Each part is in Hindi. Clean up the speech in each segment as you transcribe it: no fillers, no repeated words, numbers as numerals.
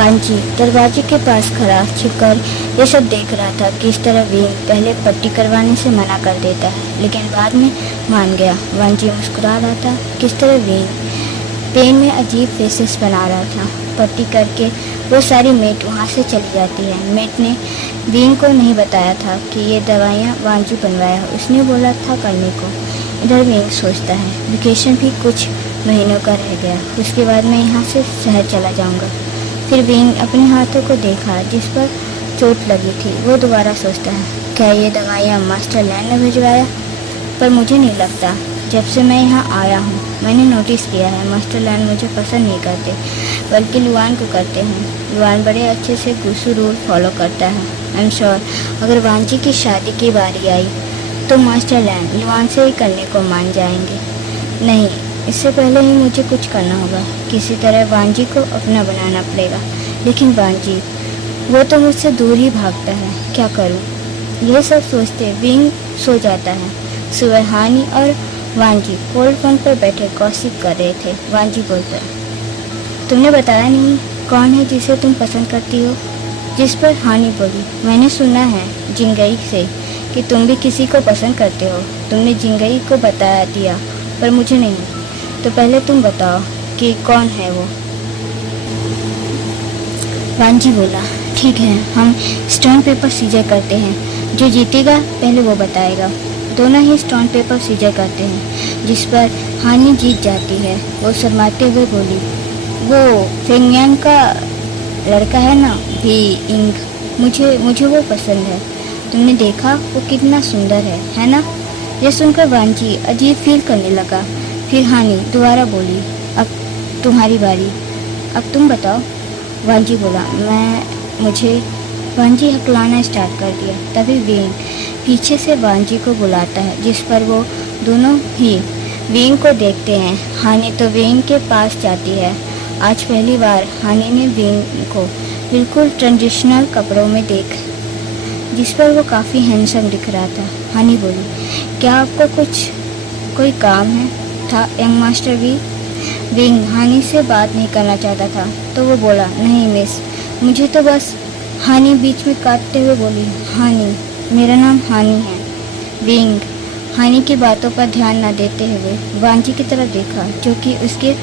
वांची दरवाजे के पास खड़ा छिपकर ये सब देख रहा था। किस तरह विंग पहले पट्टी करवाने से मना कर देता है, लेकिन बाद में मान गया। वांची मुस्कुरा रहा था। किस तरह विंग पेन में अजीब फेसेस बना रहा था। पट्टी करके वो सारी मेट वहाँ से चली जाती है। मेट ने विंग को नहीं बताया था कि ये दवाइयाँ वांची बनवाया। उसने बोला था करने को। इधर विंग सोचता है, वेकेशन भी कुछ महीनों का रह गया, उसके बाद मैं यहाँ से शहर चला जाऊँगा। फिर विंग अपने हाथों को देखा जिस पर चोट लगी थी। वो दोबारा सोचता है, क्या ये दवाइयाँ मास्टर लैंड ने भिजवाया? पर मुझे नहीं लगता। जब से मैं यहाँ आया हूँ मैंने नोटिस किया है मास्टर लैंड मुझे पसंद नहीं करते, बल्कि लुआन को करते हैं। लुआन बड़े अच्छे से गुस्सू रूल फॉलो करता है। आई एम श्योर अगर वांची की शादी की बारी आई तो मास्टर लैंड लुआन से ही करने को मान जाएंगे। नहीं, इससे पहले ही मुझे कुछ करना होगा। किसी तरह वांजी को अपना बनाना पड़ेगा। लेकिन वांजी, वो तो मुझसे दूर ही भागता है, क्या करूं? यह सब सोचते विंग सो जाता है। सुबह हानि और वांजी कोल्ड फोन पर बैठे गॉसिप कर रहे थे। वांजी बोलता, तुमने बताया नहीं कौन है जिसे तुम पसंद करती हो? जिस पर हानि बोली, मैंने सुना है जिंगई से कि तुम भी किसी को पसंद करते हो। तुमने जिंगई को बता दिया पर मुझे नहीं। तो पहले तुम बताओ कि कौन है वो? वांजी बोला, ठीक है, हम स्टोन पेपर सीजर करते हैं। जो जीतेगा पहले वो बताएगा। दोनों ही स्टोन पेपर सीजर करते हैं, जिस पर हानि जीत जाती है। वो शर्माते हुए बोली, वो फेंगयांग का लड़का है ना, भी इंग। मुझे वो पसंद है। तुमने देखा वो कितना सुंदर है ना? यह सुनकर वांजी अजीब फील करने लगा। फिर हानि दोबारा बोली, अब तुम्हारी बारी, अब तुम बताओ। वांजी बोला, वांजी हकलाना स्टार्ट कर दिया। तभी विंग पीछे से वांजी को बुलाता है, जिस पर वो दोनों ही विंग को देखते हैं। हानि तो विंग के पास जाती है। आज पहली बार हानि ने विंग को बिल्कुल ट्रेडिशनल कपड़ों में देख, जिस पर वो काफ़ी हैंडसम दिख रहा था। हानि बोली, क्या आपको कोई काम है था यंग मास्टर विंग हानि से बात नहीं करना चाहता था, तो वो बोला, नहीं मिस, मुझे तो बस। हानि बीच में काटते हुए बोली, हानि, मेरा नाम हानि है। विंग हानि की बातों पर ध्यान न देते हुए वांजी की तरफ देखा, जो कि उसके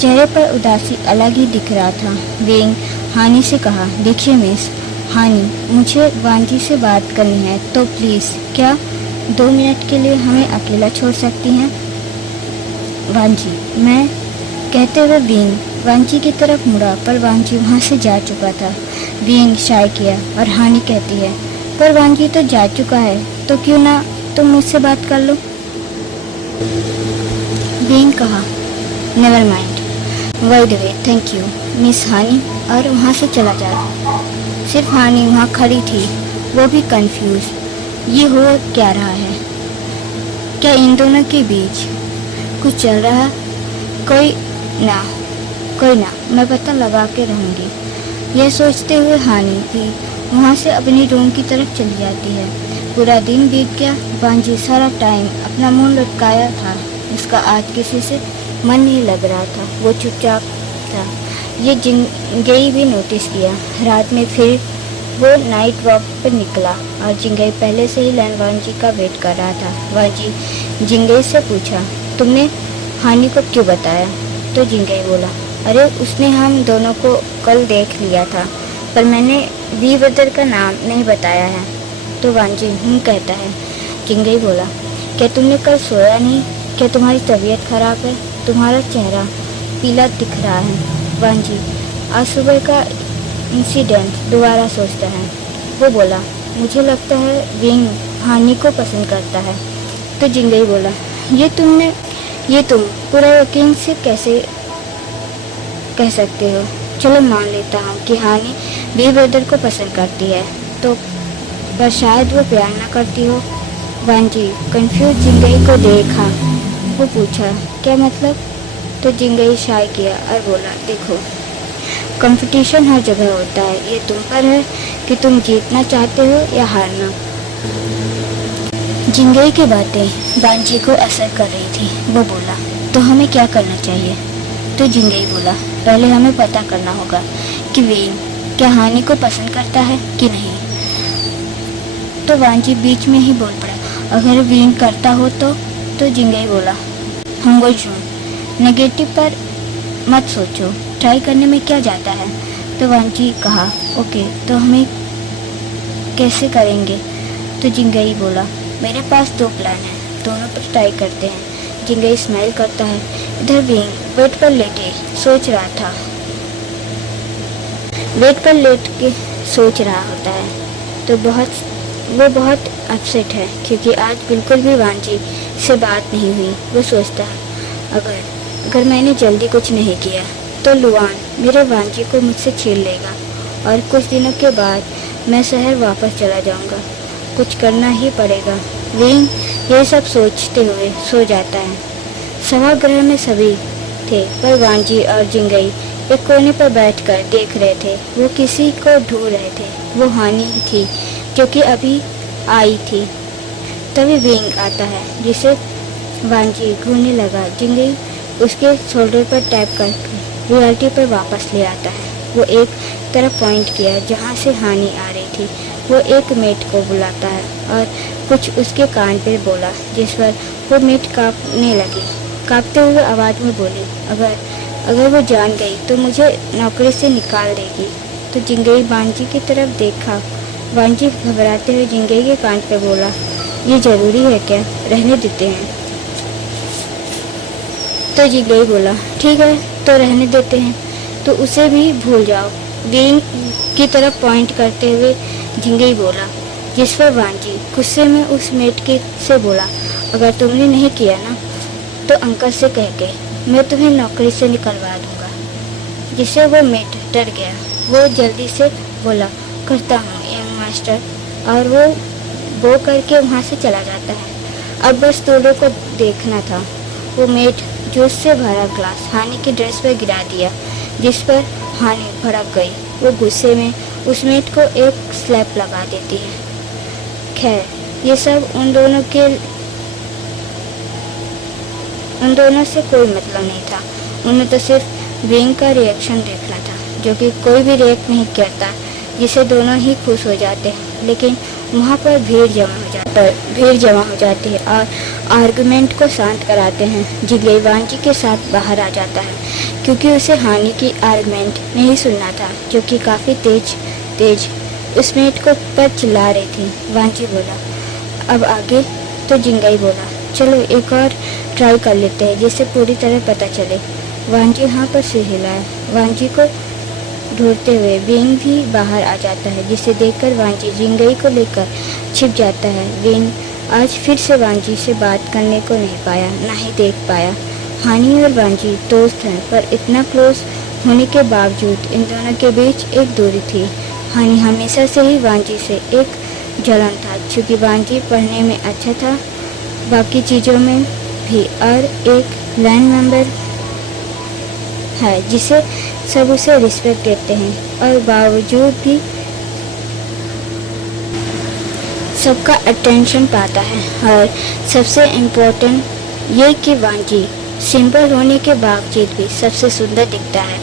चेहरे पर उदासी अलग ही दिख रहा था। विंग हानि से कहा, देखिए मिस हानि, मुझे वांजी से बात करनी है, तो प्लीज़ क्या 2 मिनट के लिए हमें अकेला छोड़ सकती हैं? वांजी, मैं, कहते हुए विंग वांजी की तरफ मुड़ा, पर वांजी वहाँ से जा चुका था। विंग शाय किया और हानि कहती है, पर वांजी तो जा चुका है, तो क्यों ना तुम मुझसे बात कर लो? विंग कहा, never mind, by the way thank you miss हानि, और वहाँ से चला जाता। सिर्फ हानि वहाँ खड़ी थी, वो भी कंफ्यूज। ये हो क्या रहा है? क्या इन दोनों के बीच कुछ चल रहा है? कोई ना, मैं पता लगा के रहूँगी। यह सोचते हुए हानि भी वहाँ से अपनी रूम की तरफ चली जाती है। पूरा दिन बीत गया। वांजी सारा टाइम अपना मुंह लटकाया था। उसका आज किसी से मन नहीं लग रहा था। वो चुपचाप था। ये जिंगई भी नोटिस किया। रात में फिर वो नाइट वॉक पर निकला और जिंगई पहले से ही लैंड वांजी का वेट कर रहा था। वांजी जिंगई से पूछा, तुमने हानि को क्यों बताया? तो जिंगई बोला, अरे उसने हम दोनों को कल देख लिया था, पर मैंने वी ब्रदर का नाम नहीं बताया है। तो वांजी कहता है। जिंगई बोला, क्या तुमने कल सोया नहीं? क्या तुम्हारी तबीयत खराब है? तुम्हारा चेहरा पीला दिख रहा है। वांजी आज सुबह का इंसिडेंट दोबारा सोचता है। वो बोला, मुझे लगता है विंग हानि को पसंद करता है। तो जिंगई बोला, ये तुम पूरा यकीन से कैसे कह सकते हो? चलो मान लेता हूँ कि हानि वी ब्रदर को पसंद करती है, तो पर शायद वो प्यार न करती हो। वांजी कंफ्यूज जिंगई को देखा। वो पूछा, क्या मतलब? तो जिंगई शाय किया और बोला, देखो, कंपटीशन हर जगह होता है। ये तुम पर है कि तुम जीतना चाहते हो या हारना। जिंगई की बातें वांजी को असर कर रही थी। वो बोला, तो हमें क्या करना चाहिए? तो जिंगई बोला, पहले हमें पता करना होगा कि वेन क्या हानि को पसंद करता है कि नहीं। तो वांजी बीच में ही बोल पड़ा, अगर वेन करता हो तो जिंगई बोला, होंगो जून नेगेटिव पर मत सोचो, ट्राई करने में क्या जाता है। तो वांजी कहा, ओके तो हमें कैसे करेंगे। तो जिंगई बोला, मेरे पास 2 प्लान है, दोनों पर ट्राई करते हैं। जिंगई स्माइल करता है। इधर वेन बेड पर लेटे सोच रहा था, बेड पर लेट के सोच रहा होता है। तो वो बहुत अपसेट है क्योंकि आज बिल्कुल भी वांजी से बात नहीं हुई। वो सोचता है, अगर मैंने जल्दी कुछ नहीं किया तो लुआन मेरे वांजी को मुझसे छीन लेगा और कुछ दिनों के बाद मैं शहर वापस चला जाऊंगा। कुछ करना ही पड़ेगा। वेन ये सब सोचते हुए सो जाता है। सभागृह में सभी थे पर वांजी और जिंगई एक कोने पर बैठकर देख रहे थे। वो किसी को ढूंढ रहे थे। वो हानि ही थी जो कि अभी आई थी। तभी वेंग आता है जिसे वांजी ढूंढने लगा। जिंगई उसके शोल्डर पर टैप करके रियलिटी पर वापस ले आता है। वो एक तरफ पॉइंट किया जहाँ से हानि आ रही थी। वो एक मेट को बुलाता है और कुछ उसके कान पर बोला, जिस पर वो मेट कांपने लगी। कांपते हुए आवाज़ में बोली, अगर वो जान गई तो मुझे नौकरी से निकाल देगी। तो जिंगई वांजी की तरफ देखा। वांजी घबराते हुए जिंगई के कान पर बोला, ये जरूरी है क्या, रहने देते हैं। तो जिंगई बोला, ठीक है तो रहने देते हैं, तो उसे भी भूल जाओ। वेंग की तरफ पॉइंट करते हुए जिंगई बोला, जिस पर वांजी गुस्से में उस मेट के से बोला, अगर तुमने नहीं किया ना तो अंकल से कह के मैं तुम्हें नौकरी से निकलवा दूंगा। जिससे वो मेट डर गया। वो जल्दी से बोला, करता हूँ यंग मास्टर, और वो करके वहाँ से चला जाता है। अब बस दोनों को देखना था। वो मेट जूस से भरा ग्लास हानि की ड्रेस पर गिरा दिया, जिस पर हानि भड़क गई। वो गुस्से में उस मेट को एक स्लैप लगा देती है। खैर ये सब उन दोनों से कोई मतलब नहीं था। उन्हें तो सिर्फ वेंग का रिएक्शन देखना था, जो कि कोई भी रिएक्ट नहीं करता, जिसे दोनों ही खुश हो जाते हैं। लेकिन वहाँ पर भीड़ जमा हो जाती है और आर्गुमेंट को शांत कराते हैं। जिंगई वांजी के साथ बाहर आ जाता है क्योंकि उसे हानि की आर्गुमेंट नहीं सुनना था, जो कि काफ़ी तेज उस मेट को पर चिल्ला रही थी। वांजी बोला, अब आगे। तो जिंगई बोला, चलो एक और ट्राई कर लेते हैं जिससे पूरी तरह पता चले। वांजी यहाँ पर सिर हिलाया। वांजी को ढूंढते हुए वेंग भी बाहर आ जाता है, जिसे देखकर वांजी जिंगई को लेकर छिप जाता है। वेंग आज फिर से वांजी से बात करने को नहीं पाया, ना ही देख पाया। हानि और वांजी दोस्त हैं, पर इतना क्लोज होने के बावजूद इन दोनों के बीच एक दूरी थी। हानि हमेशा से ही वांजी से एक जलन था, क्योंकि वांजी पढ़ने में अच्छा था, बाकी चीज़ों में भी, और एक लैंड मेंबर है जिसे सब उसे रिस्पेक्ट देते हैं, और बावजूद भी सबका अटेंशन पाता है। और सबसे इम्पोर्टेंट ये कि वांजी सिंपल होने के बावजूद भी सबसे सुंदर दिखता है,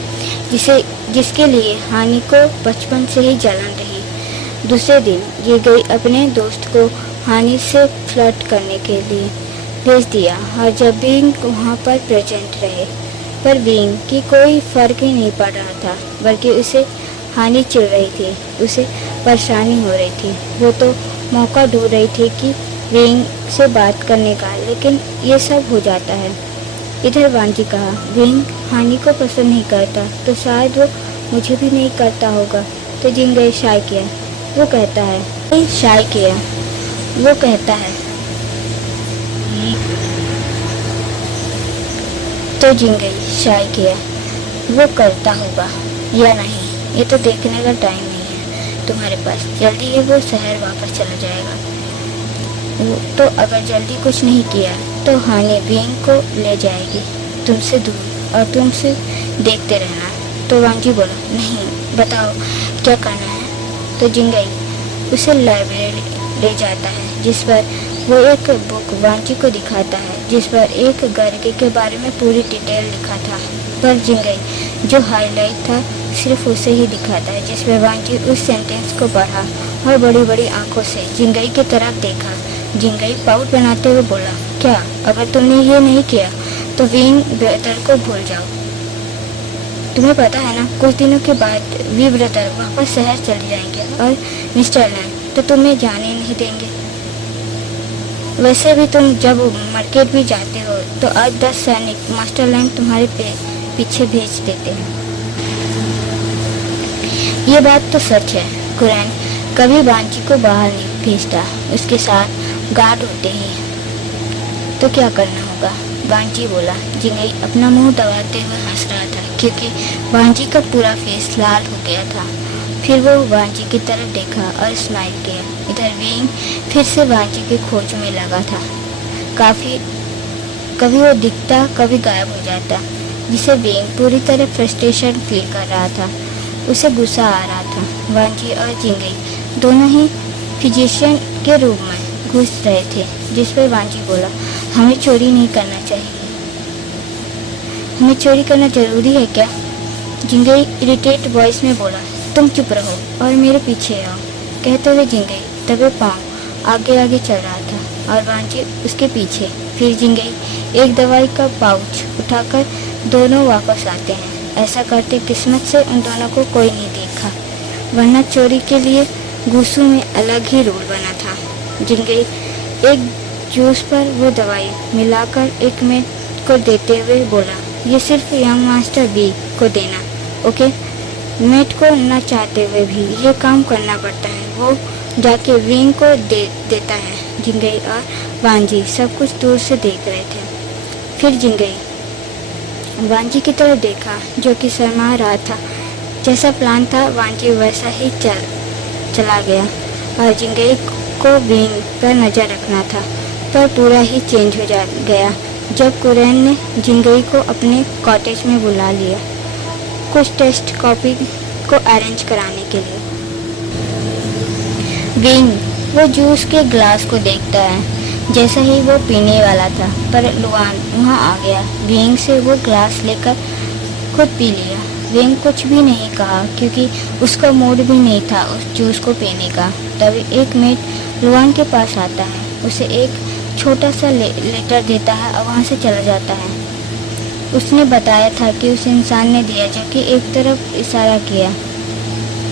जिसके लिए हानि को बचपन से ही जलन रही। दूसरे दिन ये गई अपने दोस्त को हानि से फ्लर्ट करने के लिए भेज दिया, और जब भी वहाँ पर प्रेजेंट रहे, पर विंग की कोई फर्क ही नहीं पड़ रहा था, बल्कि उसे हानि चिढ़ रही थी, उसे परेशानी हो रही थी। वो तो मौका ढूंढ रही थी कि विंग से बात करने का, लेकिन ये सब हो जाता है। इधर वांजी कहा, विंग हानि को पसंद नहीं करता तो शायद वो मुझे भी नहीं करता होगा। तो जिंगई शाय किया, वो कहता है तो जिंगई शाय किया, वो करता होगा या नहीं ये तो देखने का टाइम नहीं है तुम्हारे पास। जल्दी ही वो शहर वापस चला जाएगा। तो अगर जल्दी कुछ नहीं किया तो हानि विंग को ले जाएगी तुमसे दूर, और तुमसे देखते रहना। तो वांजी बोला, नहीं बताओ क्या करना है। तो जिंगई उसे लाइब्रेरी ले जाता है, जिस पर वो एक बुक वांजी को दिखाता है, जिस पर एक गर्ग के बारे में पूरी डिटेल लिखा था। पर जिंगई जो हाईलाइट था सिर्फ उसे ही दिखा था, जिसमें वांजी उस सेंटेंस को पढ़ा और बड़ी बड़ी आंखों से जिंगई की तरफ देखा। जिंगई पाउट बनाते हुए बोला, क्या अगर तुमने ये नहीं किया तो विंग ब्रदर को भूल जाओ। तुम्हें पता है ना, कुछ दिनों के बाद वी ब्रदर वापस शहर चले जाएंगे और मिस्टर लैंग तो तुम्हें जाने नहीं देंगे। वैसे भी तुम जब मार्केट भी जाते हो तो 8-10 सैनिक मास्टर लैंग तुम्हारे पीछे भेज देते हैं। ये बात तो सच है। कुरैन कभी वांजी को बाहर नहीं भेजता, उसके साथ गार्ड होते हैं। तो क्या करना होगा? वांजी बोला। जिंगई अपना मुंह दबाते हुए हंस रहा था क्योंकि वांजी का पूरा फेस लाल हो गया था। फिर वो वांजी की तरफ देखा और स्माइल किया। इधर विंग फिर से वांजी की खोज में लगा था। कभी वो दिखता, कभी गायब हो जाता, जिसे विंग पूरी तरह फ्रस्ट्रेशन फील कर रहा था। उसे गुस्सा आ रहा था। वांजी और जिंगई दोनों ही फिजिशियन के रूप में घुस रहे थे, जिस पर वांजी बोला, हमें चोरी नहीं करना चाहिए। हमें चोरी करना जरूरी है क्या? जिंगई इरिटेट वॉइस में बोला, तुम चुप रहो और मेरे पीछे आओ। कहते हुए जिंगई दबे पांव आगे आगे चल रहा था और वांजी उसके पीछे। फिर जिंगई एक दवाई का पाउच उठाकर दोनों वापस आते हैं। ऐसा करते किस्मत से उन दोनों को कोई नहीं देखा, वरना चोरी के लिए गुस्सू में अलग ही रूल बना था। जिंगई एक जूस पर वो दवाई मिलाकर एक मेट को देते हुए बोला, ये सिर्फ यंग मास्टर बी को देना, ओके? मेट को न चाहते हुए भी ये काम करना पड़ता है। वो जाके विंग को देता है। जिंगई और वांजी सब कुछ दूर से देख रहे थे। फिर जिंगई वांजी की तरफ देखा, जो कि शर्मा रहा था। जैसा प्लान था वांजी वैसा ही चला गया और जिंगई को विंग पर नजर रखना था, पर पूरा ही चेंज हो गया जब कुरैन ने जिंगई को अपने कॉटेज में बुला लिया कुछ टेस्ट कॉपी को अरेंज कराने के लिए। विंग वो जूस के ग्लास को देखता है जैसा ही वो पीने वाला था, पर लुआन वहाँ आ गया। विंग से वो ग्लास लेकर खुद पी लिया। विंग कुछ भी नहीं कहा क्योंकि उसका मूड भी नहीं था उस जूस को पीने का। तभी एक मेट लुआन के पास आता है, उसे एक छोटा सा लेटर देता है और वहाँ से चला जाता है। उसने बताया था कि उस इंसान ने दिया, जबकि एक तरफ इशारा किया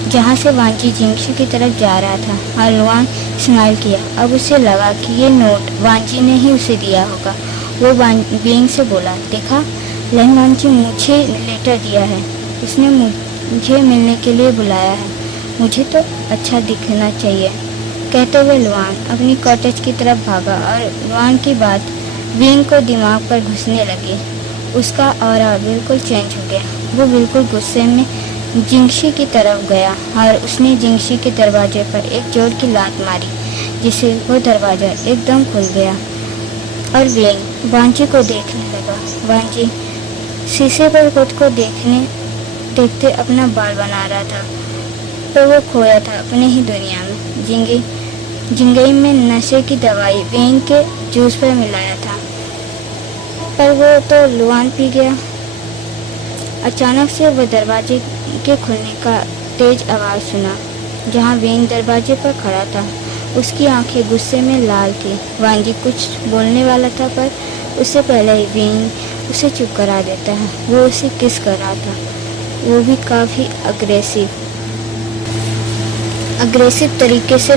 जहाँ से वांजी जिंगशी की तरफ जा रहा था और लुआन स्माइल किया। अब उसे लगा कि ये नोट वांजी ने ही उसे दिया होगा। वो विंग से बोला, देखा लैंग वांजी मुझे लेटर दिया है, उसने मुझे मिलने के लिए बुलाया है, मुझे तो अच्छा दिखना चाहिए। कहते हुए लुआन अपनी कॉटेज की तरफ भागा और लुआन की बात विंग को दिमाग पर घुसने लगी। उसका ऑरा बिल्कुल चेंज हो गया। वो बिल्कुल गुस्से में जिंगशी की तरफ गया और उसने जिंगशी के दरवाजे पर एक जोर की लात मारी, जिससे वो दरवाज़ा एकदम खुल गया और विंग वांजी को देखने लगा। वांजी शीशे पर खुद को देखते अपना बाल बना रहा था, पर वो खोया था अपने ही दुनिया में। जिंगई में नशे की दवाई विंग के जूस पर मिलाया था, पर वो तो लुआन पी गया। अचानक से वो दरवाजे के खुलने का तेज आवाज़ सुना, जहाँ विंग दरवाजे पर खड़ा था। उसकी आंखें गुस्से में लाल थी। वांजी कुछ बोलने वाला था, पर उससे पहले ही विंग उसे चुप करा देता है। वो उसे किस कर रहा था, वो भी काफ़ी अग्रेसिव तरीके से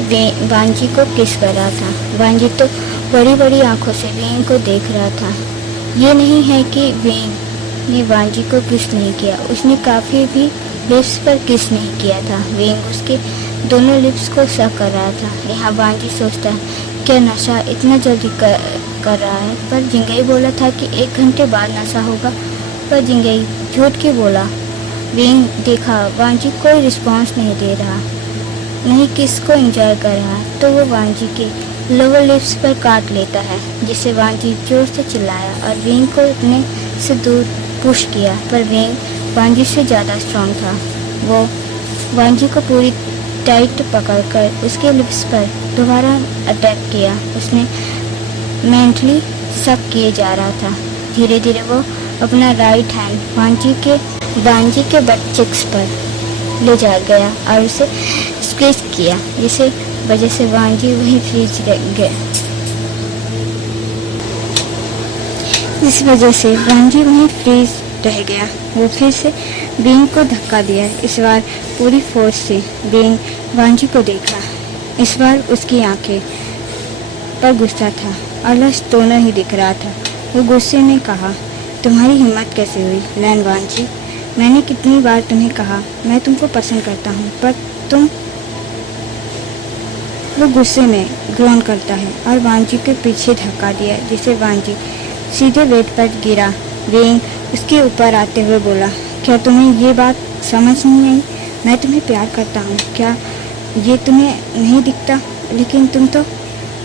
वांजी को किस कर रहा था। वांजी तो बड़ी बड़ी आंखों से विंग को देख रहा था। ये नहीं है कि विंग ने वांजी को किस नहीं किया, उसने काफ़ी भी लिप्स पर किस नहीं किया था। विंग उसके दोनों लिप्स को सक कर रहा था। यहाँ वांजी सोचता क्या नशा इतना जल्दी कर रहा है, पर जिंगई बोला था कि 1 घंटे बाद नशा होगा, पर जिंगई झूठ क्यों बोला। विंग देखा वांजी कोई रिस्पॉन्स नहीं दे रहा, नहीं किस को एंजॉय कर रहा, तो वो वांजी के लोअर लिप्स पर काट लेता है, जिससे वांजी जोर से चिल्लाया और विंग को अपने से दूर पुश किया, पर विंग वांजी से ज़्यादा स्ट्रांग था। वो वांजी को पूरी टाइट पकड़कर उसके लिप्स पर दोबारा अटैक किया। उसने मेंटली सब किए जा रहा था। धीरे धीरे वो अपना राइट हैंड वांजी के वांजी के बट चिक्स पर ले जा गया और उसे स्क्वीज किया, जिसे वजह से वांजी वहीं फ्रीज रह गया। इस वजह से वांजी वहीं फ्रीज रह गया। वो फिर से बीइंग को धक्का दिया, इस बार पूरी फोर्स से। बीइंग वांजी को देखा, इस बार उसकी आंखें पर गुस्सा था और लस्ट दोनों ही दिख रहा था। वो गुस्से में कहा, तुम्हारी हिम्मत कैसे हुई लैन वांजी? मैंने कितनी बार तुम्हें कहा मैं तुमको पसंद करता हूँ, पर तुम। वो गुस्से में ग्रोन करता है और वांजी के पीछे धक्का दिया, जिसे वांजी सीधे बेड पर गिरा। बीइंग उसके ऊपर आते हुए बोला, क्या तुम्हें ये बात समझ नहीं आई? मैं तुम्हें प्यार करता हूँ, क्या ये तुम्हें नहीं दिखता? लेकिन तुम तो।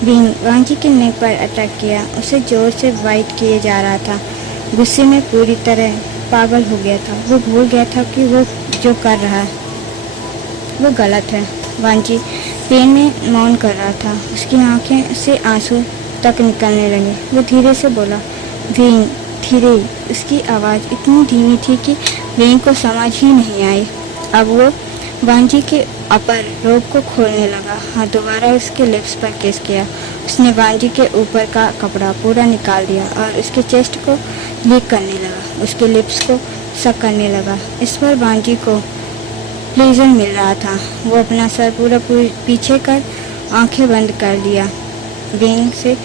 बीइंग वांजी के नेक पर अटैक किया, उसे जोर से वाइट किए जा रहा था। गुस्से में पूरी तरह पागल हो गया था। वो भूल गया था कि वो जो कर रहा है वो गलत है। वांजी पेन में मौन कर रहा था, उसकी आंखें से आंसू तक निकलने लगे। वो धीरे से बोला, बीइंग, धीरे। उसकी आवाज़ इतनी धीमी थी कि बीइंग को समझ ही नहीं आई। अब वो वांजी के अपर रोब को खोलने लगा। हाँ, दोबारा उसके लिप्स पर किस किया। उसने वांजी के ऊपर का कपड़ा पूरा निकाल दिया और उसके चेस्ट को लीक करने लगा, उसके लिप्स को सक करने लगा। इस पर वांजी को प्लेजर मिल रहा था। वो अपना सर पूरा पीछे कर आंखें बंद कर लिया। बीइंग से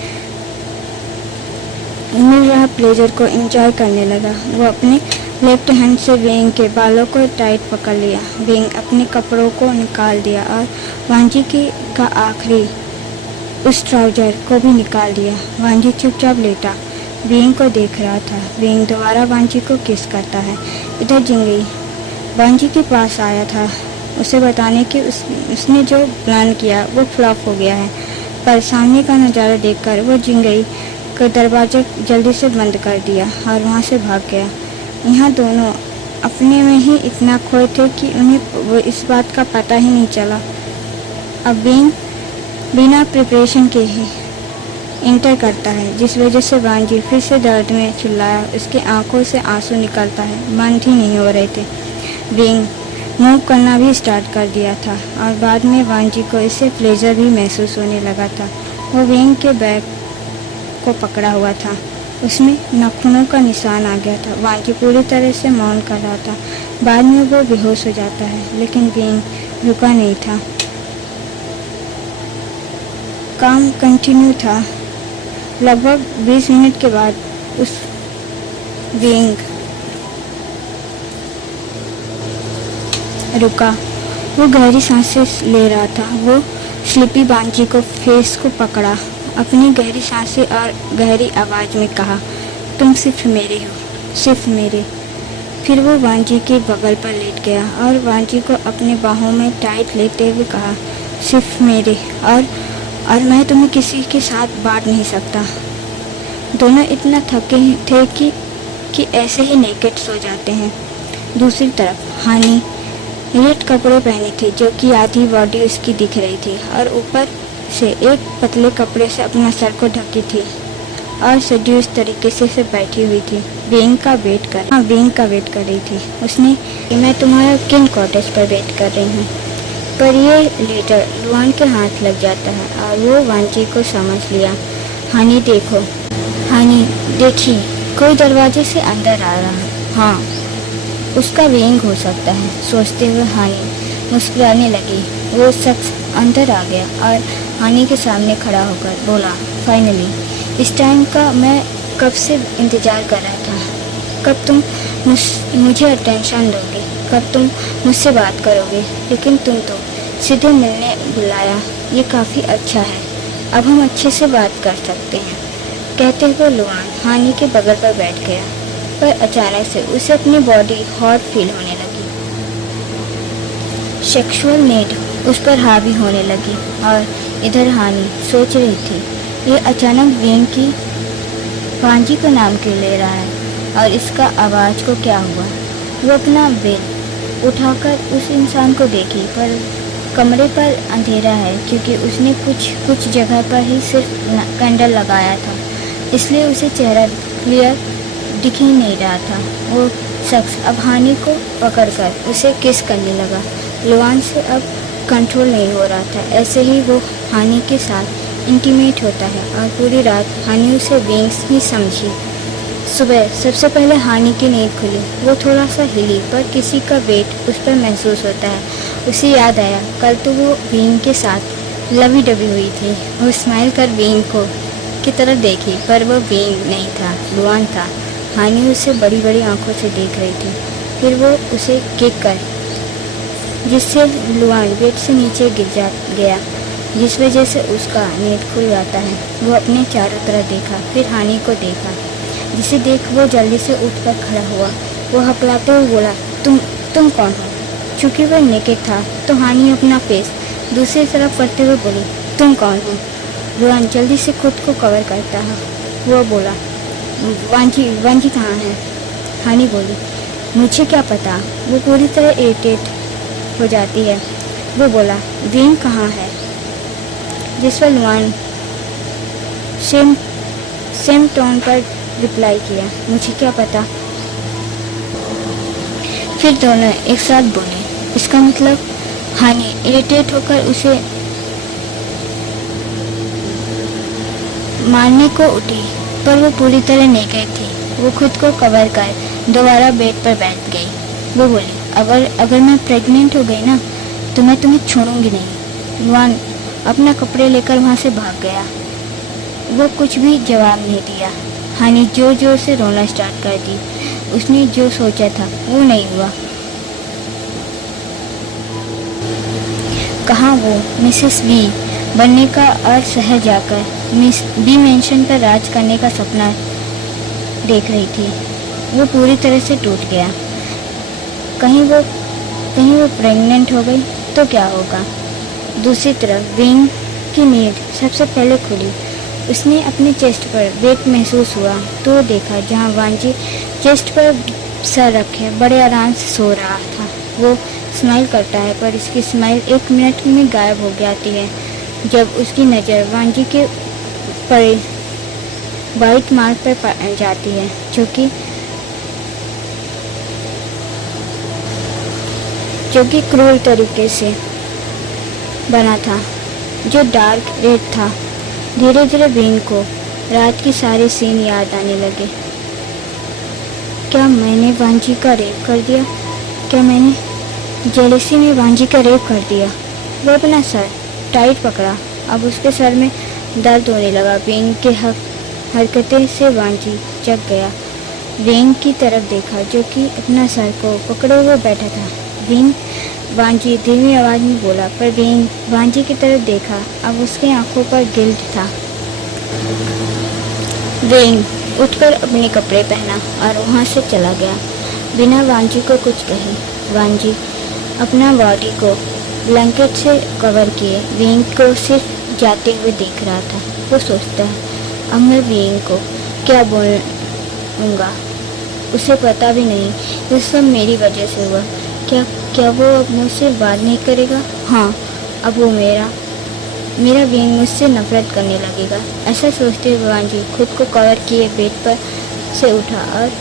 मिल रहा प्लेजर को एंजॉय करने लगा। वो अपने लेफ्ट हैंड से बीइंग के बालों को टाइट पकड़ लिया। बीइंग अपने कपड़ों को निकाल दिया और वांजी का आखिरी उस ट्राउजर को भी निकाल दिया। वांजी चुपचाप लेटा बीइंग को देख रहा था। बीइंग दोबारा वांजी को किस करता है। इधर जिंगई वांजी के पास आया था, उसे बताने कि उसने जो प्लान किया वो फ्लॉप हो गया है। पर सामने का नज़ारा देखकर वो जिंगई का दरवाज़ा जल्दी से बंद कर दिया और वहाँ से भाग गया। यहाँ दोनों अपने में ही इतना खोए थे कि उन्हें वो इस बात का पता ही नहीं चला। अब बीइंग बिना प्रिपरेशन के ही इंटर करता है, जिस वजह से वांजी फिर से दर्द में चिल्लाया। उसके आंखों से आंसू निकलता है, बंद ही नहीं हो रहे थे। बीइंग मूव करना भी स्टार्ट कर दिया था और बाद में वांजी को इससे प्लेजर भी महसूस होने लगा था। वो बीइंग के बैग को पकड़ा हुआ था, उसमें नाखूनों का निशान आ गया था। वांजी पूरी तरह से मौन कर रहा था। बाद में वो बेहोश हो जाता है, लेकिन बीइंग रुका नहीं था। काम कंटिन्यू था। लगभग 20 मिनट के बाद उस बीइंग रुका। वो गहरी सांसें ले रहा था। वो स्लीपी वांजी को फेस को पकड़ा, अपनी गहरी सांसें और गहरी आवाज़ में कहा, तुम सिर्फ मेरे हो, सिर्फ मेरे। फिर वो वांजी के बगल पर लेट गया और वांजी को अपने बाहों में टाइट लेते हुए कहा, सिर्फ मेरे, और मैं तुम्हें किसी के साथ बांट नहीं सकता। दोनों इतना थके थे कि ऐसे ही नेकेड सो जाते हैं। दूसरी तरफ हानि रेड कपड़े पहने थे, जो कि आधी बॉडी उसकी दिख रही थी और ऊपर से एक पतले कपड़े से अपना सर को ढकी थी और सड्यूस तरीके से बैठी हुई थी। बीइंग का वेट कर रही थी। उसने, मैं तुम्हारा किन कॉटेज पर वेट कर रही हूँ। पर ये लेटर लुआन के हाथ लग जाता है और वो वांजी को समझ लिया। हानि देखो, हानि देखिए, कोई दरवाजे से अंदर आ रहा है। हाँ, उसका बीइंग हो सकता है। सोचते हुए हानि मुस्कुराने लगी। वो शख्स अंदर आ गया और हानि के सामने खड़ा होकर बोला, फाइनली, इस टाइम का मैं कब से इंतज़ार कर रहा था। कब तुम मुझे अटेंशन दोगे, कब तुम मुझसे बात करोगे। लेकिन तुम तो सीधे मिलने बुलाया, ये काफ़ी अच्छा है। अब हम अच्छे से बात कर सकते हैं। कहते हुए लुआन हानि के बगल पर बैठ गया, पर अचानक से उसे अपनी बॉडी हॉट फील होने लगी। सेक्सुअल नीड उस पर हावी होने लगी। और इधर हानि सोच रही थी, ये अचानक बीइंग की वांजी का नाम क्यों ले रहा है और इसका आवाज़ को क्या हुआ। वो अपना बेल उठाकर उस इंसान को देखी, पर कमरे पर अंधेरा है क्योंकि उसने कुछ जगह पर ही सिर्फ कैंडल लगाया था, इसलिए उसे चेहरा क्लियर दिख ही नहीं रहा था। वो शख्स अब हानि को पकड़कर उसे किस करने लगा। लुआन से अब कंट्रोल नहीं हो रहा था। ऐसे ही वो हानि के साथ इंटीमेट होता है और पूरी रात हानि उसे विंग्स ही समझी। सुबह सबसे पहले हानि की नींद खुली। वो थोड़ा सा हिली पर किसी का वेट उस पर महसूस होता है। उसे याद आया कल तो वो विंग के साथ लवी डबी हुई थी। वो स्माइल कर विंग को की तरफ देखी पर वो विंग नहीं था, लुआन था। हानि उसे बड़ी बड़ी आंखों से देख रही थी। फिर वो उसे किक कर जिससे लुआन बेड से नीचे गिर गया, जिस वजह से उसका नींद खुल जाता है। वो अपने चारों तरफ देखा, फिर हानि को देखा, जिसे देख वो जल्दी से उठकर खड़ा हुआ। वो हकलाते हुए बोला, तुम कौन हो? चूंकि वह नेकेड था तो हानि अपना फेस दूसरी तरफ करते हुए बोली, तुम कौन हो? लुआन जल्दी से खुद को कवर करता है। वो बोला, वांजी कहाँ है? हानि बोली, मुझे क्या पता। वो पूरी तरह इरिटेट हो जाती है। वो बोला, विंग कहाँ है? जिस पर लुआन सेम टोन पर रिप्लाई किया, मुझे क्या पता। फिर दोनों एक साथ बोले, इसका मतलब? हानि इरिटेट होकर उसे मारने को उठी पर वो पूरी तरह नेकेड थी। वो खुद को कवर कर दोबारा बेड पर बैठ गई। वो बोली, अगर मैं प्रेग्नेंट हो गई ना तो मैं तुम्हें छोड़ूंगी नहीं। लुआन अपना कपड़े लेकर वहाँ से भाग गया। वो कुछ भी जवाब नहीं दिया। हानि जोर जोर से रोना स्टार्ट कर दी। उसने जो सोचा था वो नहीं हुआ। कहाँ वो मिसेस वी बनने का और शहर जाकर मिस बी मेंशन पर राज करने का सपना देख रही थी। वो पूरी तरह से टूट गया। कहीं वो प्रेग्नेंट हो गई तो क्या होगा। दूसरी तरफ विंग की नींद सबसे पहले खुली। उसने अपने चेस्ट पर वेट महसूस हुआ तो देखा जहाँ वांजी चेस्ट पर सर रखे बड़े आराम से सो रहा था। वो स्माइल करता है पर उसकी स्माइल 1 मिनट में गायब हो जाती है जब उसकी नज़र वांजी के पड़े वाइट मार्क पर जाती है जो कि क्रूर तरीके से बना था, जो डार्क रेड था। धीरे धीरे विंग को रात की सारी सीन याद आने लगे। क्या मैंने वांजी का रेप कर दिया? क्या मैंने जेलसी में वांजी का रेप कर दिया? वो अपना सर टाइट पकड़ा। अब उसके सर में दर्द होने लगा। विंग के हरकतें से वांजी जग गया। विंग की तरफ देखा जो कि अपना सर को पकड़े हुए बैठा था। विंग, वांजी धीमी आवाज में बोला पर विंग वांजी की तरफ देखा। अब उसके आंखों पर गिल्ट था। विंग उठकर अपने कपड़े पहना और वहां से चला गया बिना वांजी को कुछ कहे। वांजी अपना बॉडी को ब्लैंकेट से कवर किए विंग को सिर्फ जाते हुए देख रहा था। वो सोचता है, अब मैं विंग को क्या बोलूँगा? उसे पता भी नहीं ये सब मेरी वजह से हुआ। क्या वो अब मुझसे बात नहीं करेगा? हाँ, अब वो मेरा विंग मुझसे नफरत करने लगेगा। ऐसा सोचते हुए वांजी खुद को कवर किए बेड पर से उठा और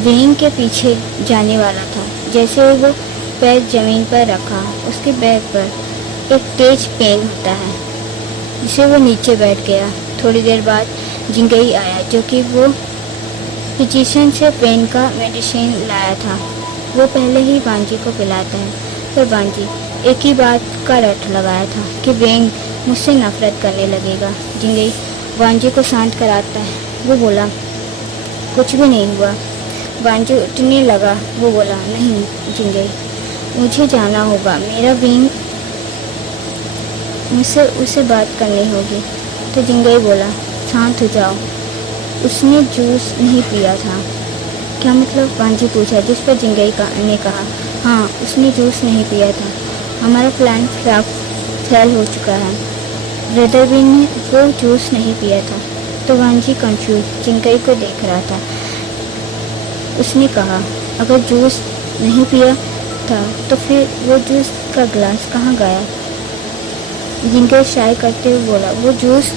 विंग के पीछे जाने वाला था। जैसे वो पैर जमीन पर रखा, उसके बैक पर एक तेज पेन होता है जिसे वो नीचे बैठ गया। थोड़ी देर बाद जिंगई आया जो कि वो फिजिशियन से पेन का मेडिसिन लाया था। वो पहले ही वांजी को पिलाता है पर वांजी एक ही बात का रट लगाया था कि विंग मुझसे नफरत करने लगेगा। जिंगई वांजी को शांत कराता है। वो बोला, कुछ भी नहीं हुआ। वांजी उठने लगा। वो बोला, नहीं जिंगई, मुझे जाना होगा। मेरा विंग मुझसे उसे बात करनी होगी। तो जिंगई बोला, शांत हो जाओ, उसने जूस नहीं पिया था। क्या मतलब? वांजी पूछा, जिस पर जिंगई ने कहा, हाँ उसने जूस नहीं पिया था। हमारा प्लान फेल हो चुका है। ब्रदर विंग ने वो जूस नहीं पिया था। तो वांजी कंफ्यूज जिंगई को देख रहा था। उसने कहा, अगर जूस नहीं पिया था तो फिर वो जूस का गिलास कहाँ गया? जिंगई शाय करते हुए बोला, वो जूस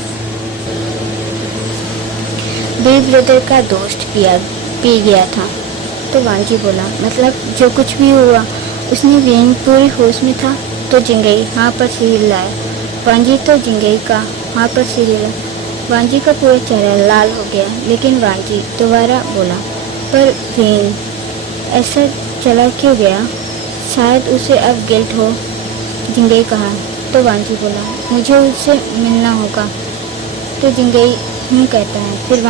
बिग ब्रदर का दोस्त पी गया था। तो वांजी बोला, मतलब जो कुछ भी हुआ उसने वेंग पूरी होश में था तो जिंगई हाँ पर सिर हिलाया। वांजी तो जिंगई का हाँ पर सिर हिला। वांजी का पूरा चेहरा लाल हो गया, लेकिन वांजी दोबारा बोला, पर वेंग ऐसा चला क्यों गया? शायद उसे अब गिल्ट हो। जिंगई कहा तो वांजी बोला, मुझे उससे मिलना होगा। तो जिंगई कहता है। फिर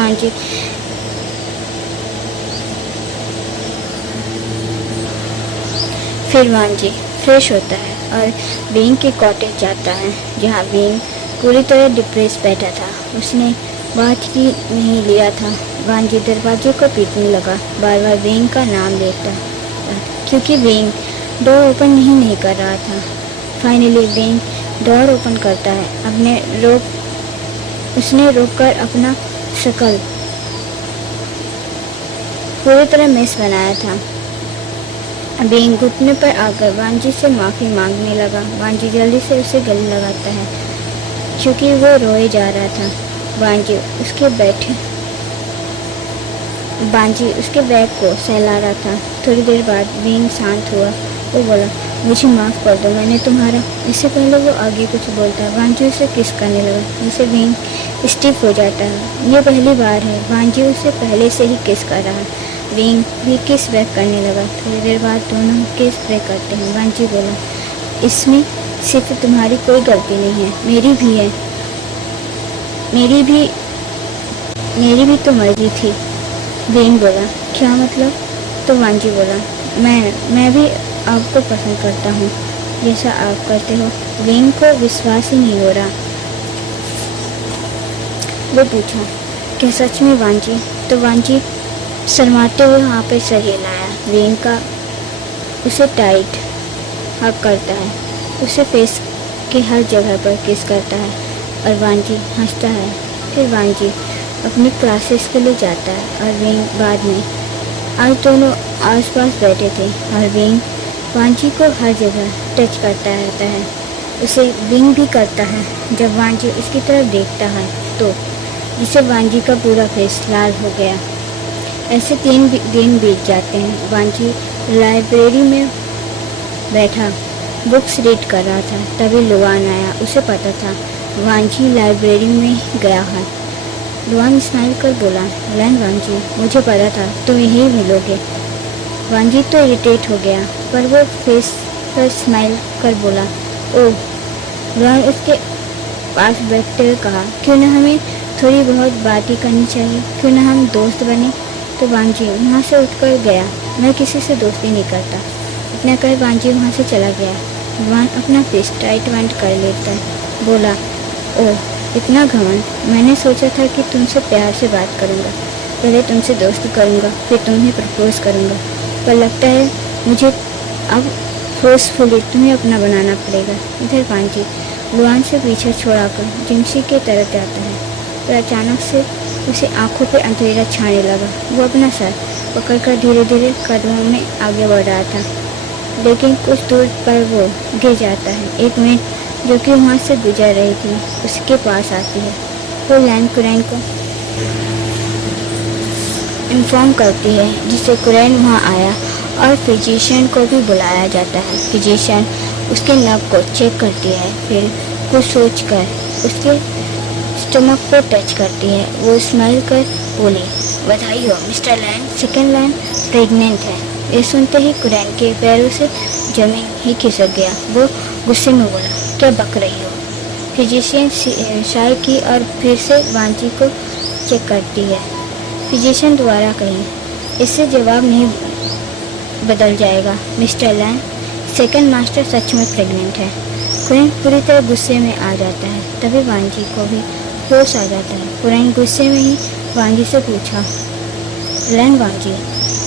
वांजी फ्रेश होता है और वेंग के कॉटेज जाता है, जहाँ वेंग पूरी तरह डिप्रेस बैठा था। उसने बात ही नहीं लिया था। वांजी दरवाजे को पीटने लगा, बार बार वेंग का नाम लेता, क्योंकि वेंग डोर ओपन नहीं कर रहा था। फाइनली वेंग डोर ओपन करता है। उसने रोककर अपना शक्ल पूरी तरह मिस बनाया था। वेंग घुटने पर आकर वांजी से माफ़ी मांगने लगा। वांजी जल्दी से उसे गले लगाता है, क्योंकि वो रोए जा रहा था। वांजी उसके बैग को सहला रहा था। थोड़ी देर बाद वेंग शांत हुआ। वो बोला, मुझे माफ़ कर दो, मैंने तुम्हारा। इससे पहले वो आगे कुछ बोलता, वांजी उसे किस करने लगा, जिससे वेंग स्टिफ हो जाता है। ये पहली बार है वांजी उसे पहले से ही किस कर रहा है। वेंग भी किस बैक करने लगा। थोड़ी देर बाद दोनों किस ब्रेक करते हैं। वांजी बोला, इसमें सिर्फ तुम्हारी कोई गलती नहीं है, मेरी भी है। मेरी भी तो मर्जी थी। वेंग बोला, क्या मतलब? तो वांजी बोला, मैं भी आपको पसंद करता हूँ, जैसा आप करते हो। वेंग को विश्वास ही नहीं हो रहा। वो पूछा, क्या सच में वांजी? तो वांजी शर्माते हुए वहाँ पे सर हिलाया। वेंग का उसे टाइट हक करता है, उसे फेस के हर जगह पर किस करता है और वांजी हंसता है। फिर वांजी अपनी क्लासेस के लिए जाता है और वेंग बाद में। आज दोनों आसपास बैठे थे और वेंग वांजी को हर जगह टच करता रहता है। उसे विंग भी करता है जब वांजी उसकी तरफ देखता है तो, जिससे वांजी का पूरा फेस लाल हो गया। ऐसे 3 दिन बीत जाते हैं। वांजी लाइब्रेरी में बैठा बुक्स रीड कर रहा था, तभी लुआन आया। उसे पता था वांजी लाइब्रेरी में गया है। लुआन स्माइल कर बोला, लैन वांजी, मुझे पता था तुम यहीं मिलोगे। वांजी तो इरिटेट हो गया, पर वो फेस पर स्माइल कर बोला, ओह। लुआन उसके पास बैठते हुए कहा, क्यों ना हमें थोड़ी बहुत बात ही करनी चाहिए, क्यों ना हम दोस्त बने। तो वांजी वहाँ से उठकर गया। मैं किसी से दोस्ती नहीं करता, इतना कह वांजी वहाँ से चला गया। लुआन अपना फेस टाइट वाइट कर लेता है, बोला, ओह इतना घमंड। मैंने सोचा था कि तुमसे प्यार से बात करूँगा, पहले तुमसे दोस्ती करूँगा, फिर तुम्हें प्रपोज करूँगा, पर लगता है मुझे अब फोर्सफुली तुम्हें अपना बनाना पड़ेगा। इधर वांजी लुआन से पीछे छोड़ाकर जिमसी की तरफ जाता है, पर अचानक से उसे आंखों पे अंधेरा छाने लगा। वो अपना सर पकड़कर धीरे धीरे कदमों में आगे बढ़ रहा था, लेकिन कुछ दूर पर वो गिर जाता है। एक मिनट जो कि वहाँ से गुजर रही थी उसके पास आती है। वो लैन कुरैन को इन्फॉर्म करती है, जिससे कुरैन वहाँ आया और फिजिशियन को भी बुलाया जाता है। फिजिशियन उसके नब को चेक करती है, फिर कुछ सोचकर उसके स्टमक को टच करती है। वो स्माइल कर बोली, बधाई हो मिस्टर लैन, सेकेंड लैन प्रेग्नेंट है। ये सुनते ही कुरैन के पैरों से जमीन ही खिसक गया। वो गुस्से में बोला, क्या बक रही हो? फिजिशियन शाय की और फिर से वांजी को चेक करती है। फिजिशियन दोबारा कही, इससे जवाब नहीं बदल जाएगा मिस्टर लैन, सेकंड मास्टर सच में प्रेग्नेंट है। कुरैन पूरी तरह गुस्से में आ जाता है। तभी वांजी को भी होश आ जाता है। कुरैन गुस्से में ही वांजी से पूछा, लैन वांजी,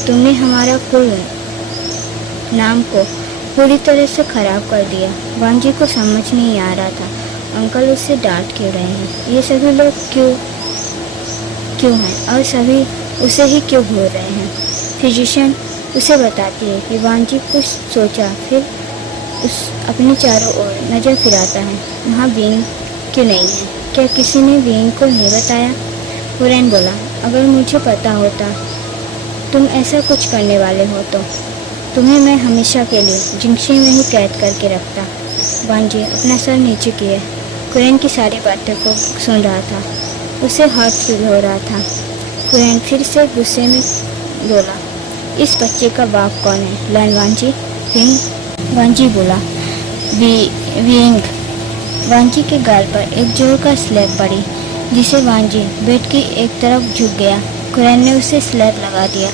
तुमने हमारा कुल नाम को पूरी तरह से खराब कर दिया। वांजी को समझ नहीं आ रहा था अंकल उससे डांट क्यों रहे हैं, ये सभी लोग क्यों हैं और सभी उसे ही क्यों भूल रहे हैं। फिजिशियन उसे बताती है कि वांजी कुछ सोचा, फिर उस अपने चारों ओर नज़र फिराता है। वहाँ बीइंग क्यों नहीं है? क्या किसी ने बीइंग को नहीं बताया? कुरैन बोला, अगर मुझे पता होता तुम ऐसा कुछ करने वाले हो तो तुम्हें मैं हमेशा के लिए जिंगशी में ही कैद करके रखता। वांजी अपना सर नीचे किए कुरैन की सारी बातों को सुन रहा था। उसे हर्ट फील हो रहा था। कुरैन फिर से गुस्से में बोला, इस बच्चे का बाप कौन है? लन वांजी। विंग। वांजी बोला, विंग। वांजी के गाल पर एक जोर का स्लैप पड़ी, जिसे वांजी बेड की एक तरफ झुक गया। कुरैन ने उसे स्लैप लगा दिया।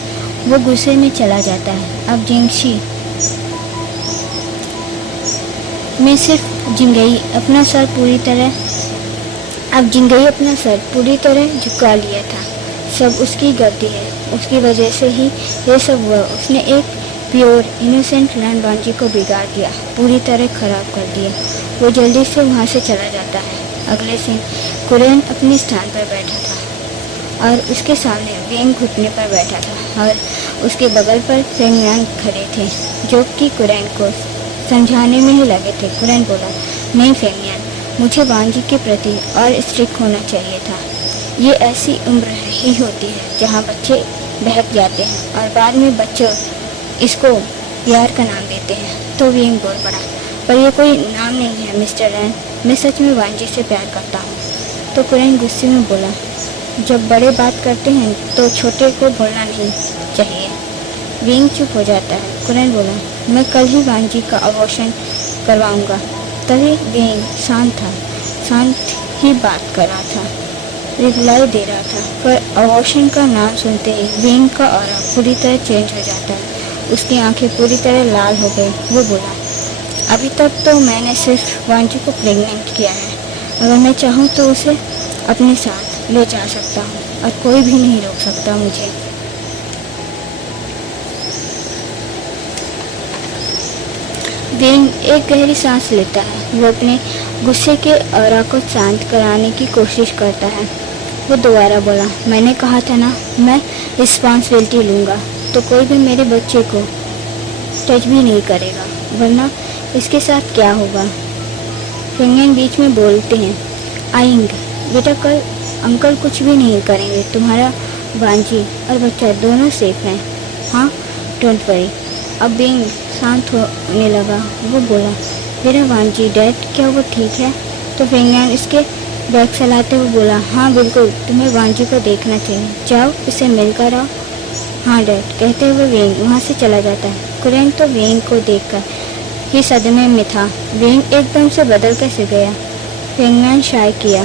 वो गुस्से में चला जाता है। अब जिंगशी में सिर्फ जिंगई अपना सर पूरी तरह झुका लिया था। सब उसकी गलती है। उसकी वजह से ही ये सब हुआ। उसने एक प्योर इनोसेंट लन वांजी को बिगाड़ दिया, पूरी तरह खराब कर दिया। वो जल्दी से वहाँ से चला जाता है। अगले दिन कुरैन अपने स्थान पर बैठा था और उसके सामने विंग घुटने पर बैठा था और उसके बगल पर फेंगयान खड़े थे, जो कि कुरैन को समझाने में ही लगे थे। कुरैन बोला, नहीं फेंगयान, मुझे वांजी के प्रति और स्ट्रिक्ट होना चाहिए था। ये ऐसी उम्र ही होती है जहाँ बच्चे बहक जाते हैं और बाद में बच्चे इसको प्यार का नाम देते हैं। तो विंग बोल पड़ा, पर यह कोई नाम नहीं है मिस्टर रैन, मैं सच में वांजी से प्यार करता हूँ। तो कुरैन गुस्से में बोला, जब बड़े बात करते हैं तो छोटे को बोलना नहीं चाहिए। विंग चुप हो जाता है। कुरैन बोला, मैं कल ही वांजी का अबॉर्शन करवाऊंगा। तभी विंग शांत ही बात कर रहा था, रिप्लाई दे रहा था, पर अबॉर्शन का नाम सुनते ही विंग का ऑरा पूरी तरह चेंज हो जाता है। उसकी आंखें पूरी तरह लाल हो गई। वो बोला, अभी तक तो मैंने सिर्फ वांजी को प्रेग्नेंट किया है। अगर मैं चाहूँ तो उसे अपने साथ ले जा सकता हूँ और कोई भी नहीं रोक सकता मुझे। विंग एक गहरी सांस लेता है। वो अपने गुस्से के ऑरा को शांत कराने की कोशिश करता है। वो दोबारा बोला, मैंने कहा था ना, मैं रिस्पॉन्सिबिलिटी लूँगा, तो कोई भी मेरे बच्चे को टच भी नहीं करेगा, वरना इसके साथ क्या होगा। फेंगयान बीच में बोलते हैं, आइंग बेटा, कल अंकल कुछ भी नहीं करेंगे। तुम्हारा वांजी और बच्चा दोनों सेफ हैं। हाँ, डोंट वरी। अब विंग शांत होने लगा। वो बोला, मेरा वांजी डैड, क्या वो ठीक है? तो फेंगयान इसके बैग चलाते हुए बोला, हाँ बिल्कुल, तुम्हें वांजी को देखना चाहिए, जाओ इसे मिलकर आओ। हाँ डैड, कहते हुए विंग वहाँ से चला जाता है। कुरैन तो विंग को देखकर ही सदमे में था। विंग एकदम से बदल कैसे गया? फेंगयान शाय किया।